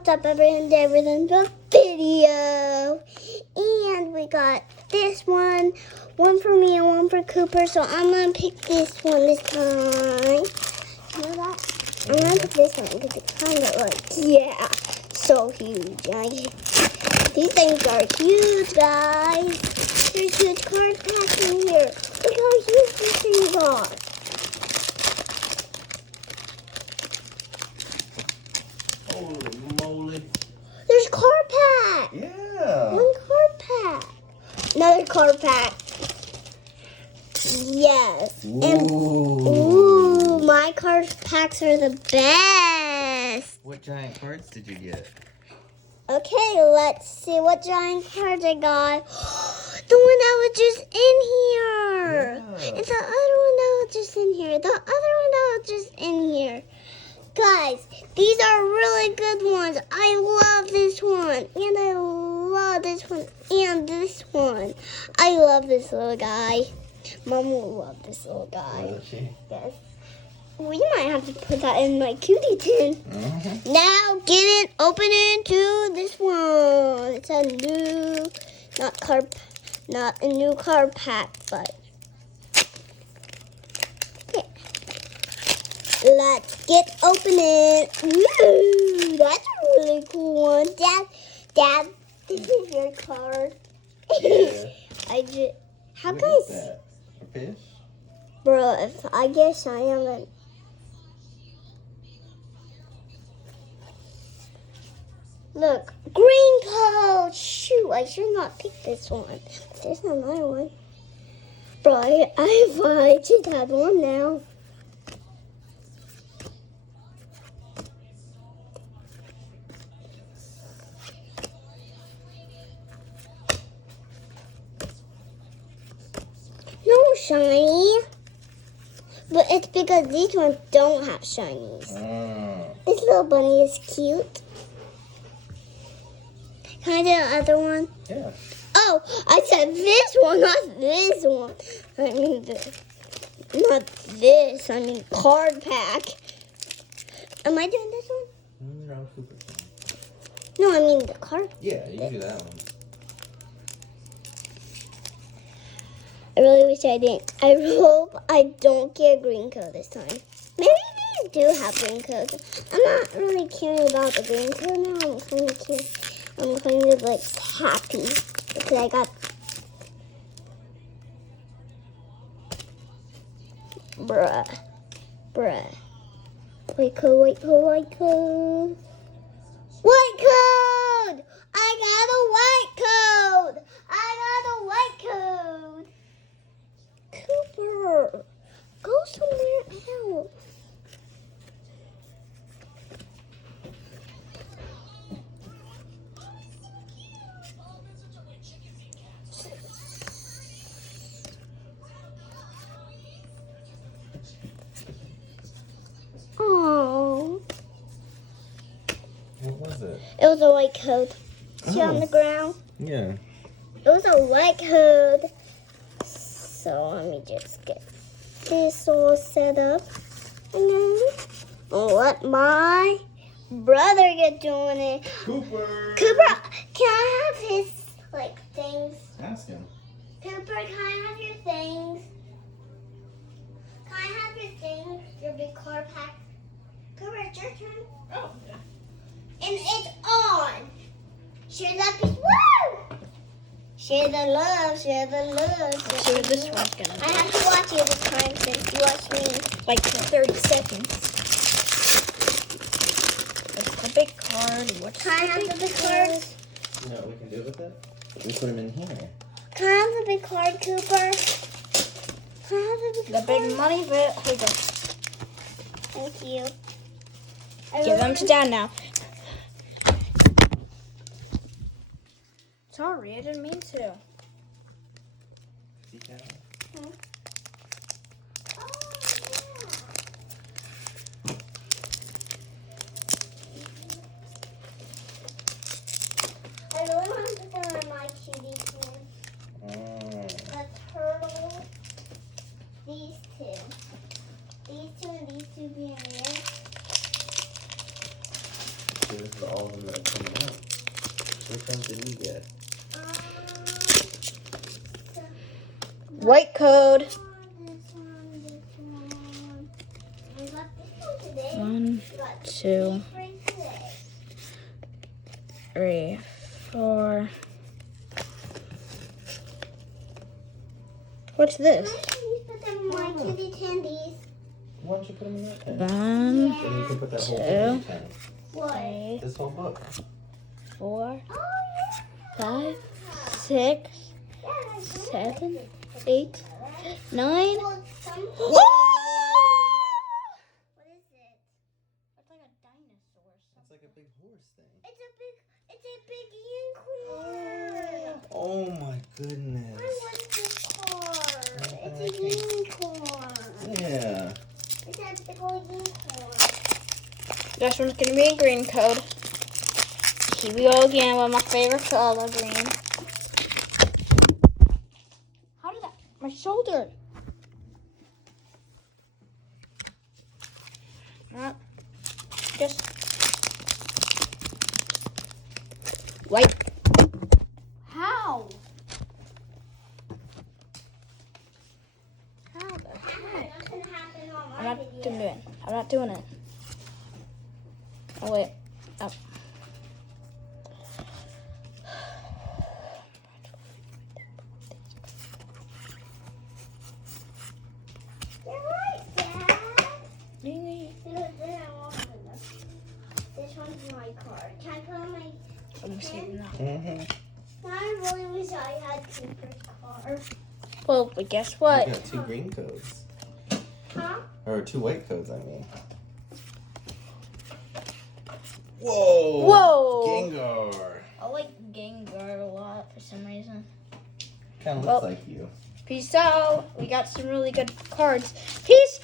what's up everyone, David in the video. And we got this one for me and one for Cooper. So I'm going to pick this one this time. You know that? I'm going to pick this one because it's kind of like, yeah, so huge. These things are huge, guys. There's huge card packs in here. Look how huge these things are. Holy moly. There's card pack. Yeah. One card pack. Another card pack. Yes. Ooh. My card packs are the best. What giant cards did you get? Okay, let's see what giant cards I got. The one that was just in here. Yeah. And the other one that was just in here. The other one that was just in here. Guys, these are really good ones. I love this one. And I love this one. And this one. I love this little guy. Mom will love this little guy. Will she? Yes. We might have to put that in my cutie tin. Mm-hmm. Now get it, open into this one. It's a new, not a new card pack, but yeah. Let's get opening. Ooh, that's a really cool one. Dad, this is your card. Yeah. How What can is that? A fish? Bro, I guess I am a... Look, green code. Shoot, I should not pick this one. But there's another one. Bro, I just had one now. No shiny. But it's because these ones don't have shinies. This little bunny is cute. Can I do the other one? Yeah. Oh, I said this one, not this one. I mean, not this. I mean, card pack. Am I doing this one? No, Cooper. No, I mean the card. Yeah, you can do that one. I really wish I didn't. I hope I don't get a green code this time. Maybe these do have green codes. I'm not really caring about the green code now. I'm kind of like happy because I got bruh. White code. White code! I got a white code! Cooper, go somewhere else. Oh, What was it? it was a white code. See on the ground? Yeah. It was a white code. So let me just get this all set up. And then I'll let my brother get doing it. Cooper! Cooper, can I have his, things? Ask him. Cooper, can I have your things? Can I have your things? Your big card pack? Cooper, it's your turn. Oh, yeah. And it's on. Share that piece. Woo! Share the love. So this one's gonna I have to watch you this time since you watched me. like 30 seconds. That's the big card. What's Can I have the big card? You know what we can do with it? We put him in here. Can I have the big card, Cooper? Can I have the the big card? money bit? Hold on. Thank you. Give them to Dad now. Sorry, I didn't mean to. See that? I really want to put them in my cutie tin. The turtle. These two. These two and these two being here. So this is all of them that are coming out. Which ones did we get? White code. This one, this one. We got this one today. 1, We got 2, three today. 3, 4. What's this? I can put them in my kitty candies. Why don't you put them in that pen? 1, Then you can put that whole book in the pen. What? 3, This whole book. 4, Oh, 5, 6, yeah. 7, 8, 9. Well, some. Oh! What is it? It's like a dinosaur. It's like a big horse thing. It's a big unicorn. Oh my I goodness. want this card. Oh, It's a unicorn. Yeah. It's a big old unicorn. This one's gonna be a green code. Here we go again with my favorite color, green. How did that? My shoulder. Just white. How? How the heck? Nothing happened on I'm my not video. doing it. I'm not doing it. Oh wait. Oh. You're right, Dad. This one's my card. Can I put on my... Let me see it now. Mm-hmm. I really wish I had Cooper's card. Well, but guess We what? got 2 green codes. Huh? Or 2 white codes, I mean. Whoa! Whoa! Gengar! I like Gengar a lot for some reason. Kind of Well- looks like you. Peace out. We got some really good cards. Peace.